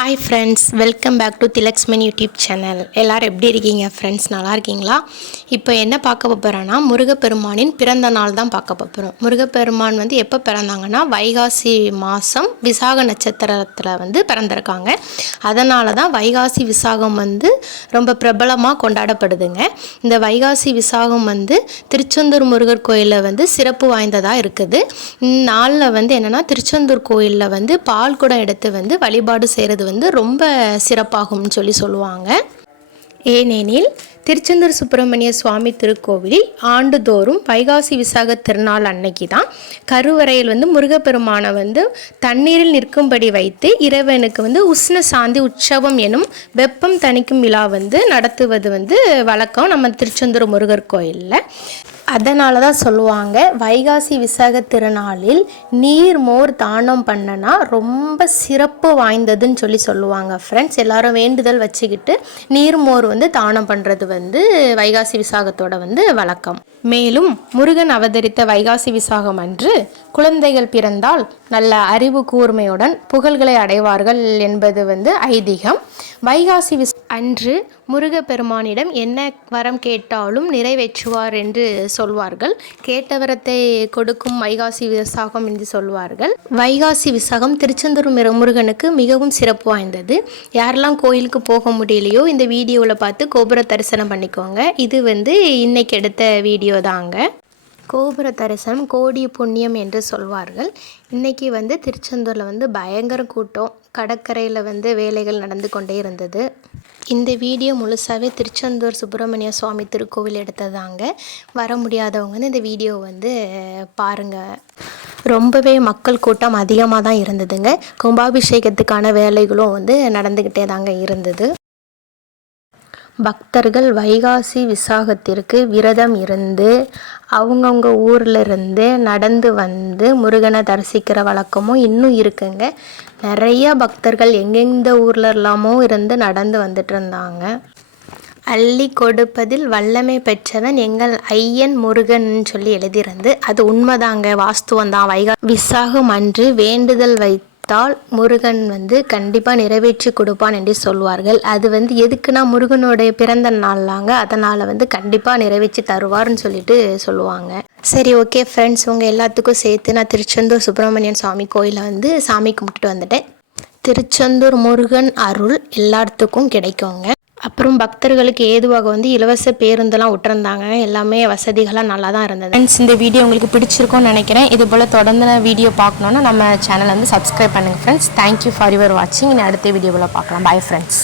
Hi friends, welcome back to திலக்ஸ்மன் YouTube channel. எல்லோரும் எப்படி இருக்கீங்க ஃப்ரெண்ட்ஸ்? நல்லா இருக்கீங்களா? இப்போ என்ன பார்க்க போகிறோன்னா முருகப்பெருமானின் பிறந்த நாள் தான் பார்க்க போகிறோம். முருகப்பெருமான் எப்போ பிறந்தாங்கன்னா வைகாசி மாதம் விசாக நட்சத்திரத்தில் பிறந்திருக்காங்க. அதனால தான் வைகாசி விசாகம் ரொம்ப பிரபலமாக கொண்டாடப்படுதுங்க. இந்த வைகாசி விசாகம் திருச்செந்தூர் முருகர் கோயிலில் சிறப்பு வாய்ந்ததாக இருக்குது. நாளில் என்னென்னா திருச்செந்தூர் கோயிலில் பால் குடம் எடுத்து வழிபாடு செய்கிறது ரொம்ப சிறப்பாகும்னு சொல்லுவாங்க. ஏனெனில் திருச்செந்தூர் சுப்பிரமணிய சுவாமி திருக்கோவிலில் ஆண்டுதோறும் வைகாசி விசாக திருநாள் அன்னைக்கு தான் கருவறையில் முருகப்பெருமானை தண்ணீரில் நிற்கும்படி வைத்து இறைவனுக்கு உஷ்ண சாந்தி உற்சவம் எனும் வெப்பம் தணிக்கும் விழா நடத்துவது வழக்கம் நம்ம திருச்செந்தூர் முருகர் கோயிலில். அதனால தான் சொல்லுவாங்க, வைகாசி விசாக திருநாளில் நீர் மோர் தானம் பண்ணனா ரொம்ப சிறப்பு வாய்ந்ததுன்னு சொல்லுவாங்க ஃப்ரெண்ட்ஸ். எல்லாரும் வேண்டுதல் வச்சுக்கிட்டு நீர் மோர் தானம் பண்ணுறது வைகாசி விசாகத்தோட வழக்கம். மேலும் முருகன் அவதரித்த வைகாசி விசாகம் அன்று குழந்தைகள் பிறந்தால் நல்ல அறிவு கூர்மையுடன் புகழ்களை அடைவார்கள் என்பது ஐதீகம். வைகாசி அன்று முருகப்பெருமானிடம் என்ன வரம் கேட்டாலும் நிறைவேற்றுவார் என்று சொல்வார்கள். கேட்ட வரத்தை கொடுக்கும் வைகாசி விசாகம் என்று சொல்வார்கள். வைகாசி விசாகம் திருச்செந்தூர் முருகனுக்கு மிகவும் சிறப்பு வாய்ந்தது. யாரெல்லாம் கோயிலுக்கு போக முடியலையோ இந்த வீடியோவில் பார்த்து கோபுர தரிசனம் பண்ணிக்கோங்க. இது இன்னைக்கு எடுத்த வீடியோ தாங்க. கோபுர தரிசனம் கோடி புண்ணியம் என்று சொல்வார்கள். இன்றைக்கி திருச்செந்தூரில் பயங்கர கூட்டம். கடற்கரையில் வேலைகள் நடந்து கொண்டே இருந்தது. இந்த வீடியோ முழுசாகவே திருச்செந்தூர் சுப்பிரமணிய சுவாமி திருக்கோவில் எடுத்ததாங்க. வர முடியாதவங்க இந்த வீடியோ பாருங்கள். ரொம்பவே மக்கள் கூட்டம் அதிகமாக தான் இருந்ததுங்க. கும்பாபிஷேகத்துக்கான வேலைகளும் நடந்துக்கிட்டே தாங்க இருந்தது. பக்தர்கள் வைகாசி விசாகத்திற்கு விரதம் இருந்து அவங்கவுங்க ஊரில் இருந்து நடந்து முருகனை தரிசிக்கிற வழக்கமும் இன்னும் இருக்குங்க. நிறைய பக்தர்கள் எங்கெந்த ஊரில் எல்லாமோ இருந்து நடந்து வந்துட்டு இருந்தாங்க. அள்ளி கொடுப்பதில் வல்லமை பெற்றவன் எங்கள் ஐயன் முருகன் எழுதியிருந்து அது உண்மைதாங்க, வாஸ்துவம் தான். விசாகம் அன்று வேண்டுதல் முருகன் கண்டிப்பாக நிறைவேற்றி கொடுப்பான் என்று சொல்வார்கள். அது எதுக்குன்னா முருகனுடைய பிறந்த நாள்லாங்க, அதனால் கண்டிப்பாக நிறைவேற்றி தருவார்னு சொல்லுவாங்க. சரி, ஓகே ஃப்ரெண்ட்ஸ், உங்கள் எல்லாத்துக்கும் சேர்த்து நான் திருச்செந்தூர் சுப்பிரமணியன் சுவாமி கோயிலை சாமி கும்பிட்டுட்டு வந்துட்டேன். திருச்செந்தூர் முருகன் அருள் எல்லாத்துக்கும் கிடைக்குங்க. அப்புறம் பக்தர்களுக்கு ஏதுவாக இலவச பேருந்தெல்லாம் விட்டுருந்தாங்க. எல்லாமே வசதிகளாக நல்லா தான் இருந்தது. ஃப்ரெண்ட்ஸ், இந்த வீடியோ உங்களுக்கு பிடிச்சிருக்கும்னு நினைக்கிறேன். இது போல் தொடர்ந்து வீடியோ பார்க்கணுன்னா நம்ம சேனலை சப்ஸ்கிரைப் பண்ணுங்கள் ஃப்ரெண்ட்ஸ். தேங்க்யூ ஃபார் யுவர் வாட்சிங். அடுத்த வீடியோவில் பார்க்கலாம். Bye friends.